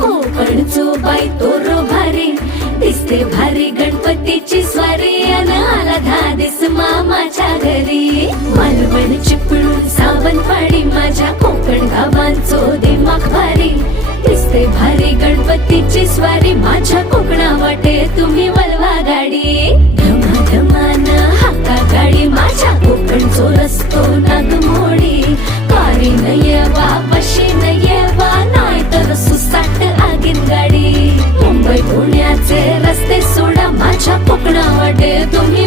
कोकणचो बाई तोरो भारी दिसते भारी गणपतीची स्वारी अन आला धादिस मामाच्या घरी मालवण चिपळूण सावंतवाडी माझ्या कोकण गावांचो दिमाग भारी दिसते भारी गणपतीची स्वारी माझ्या कोकणा वाटे तुम्ही കൂടാവട്ടെ തുമ്പി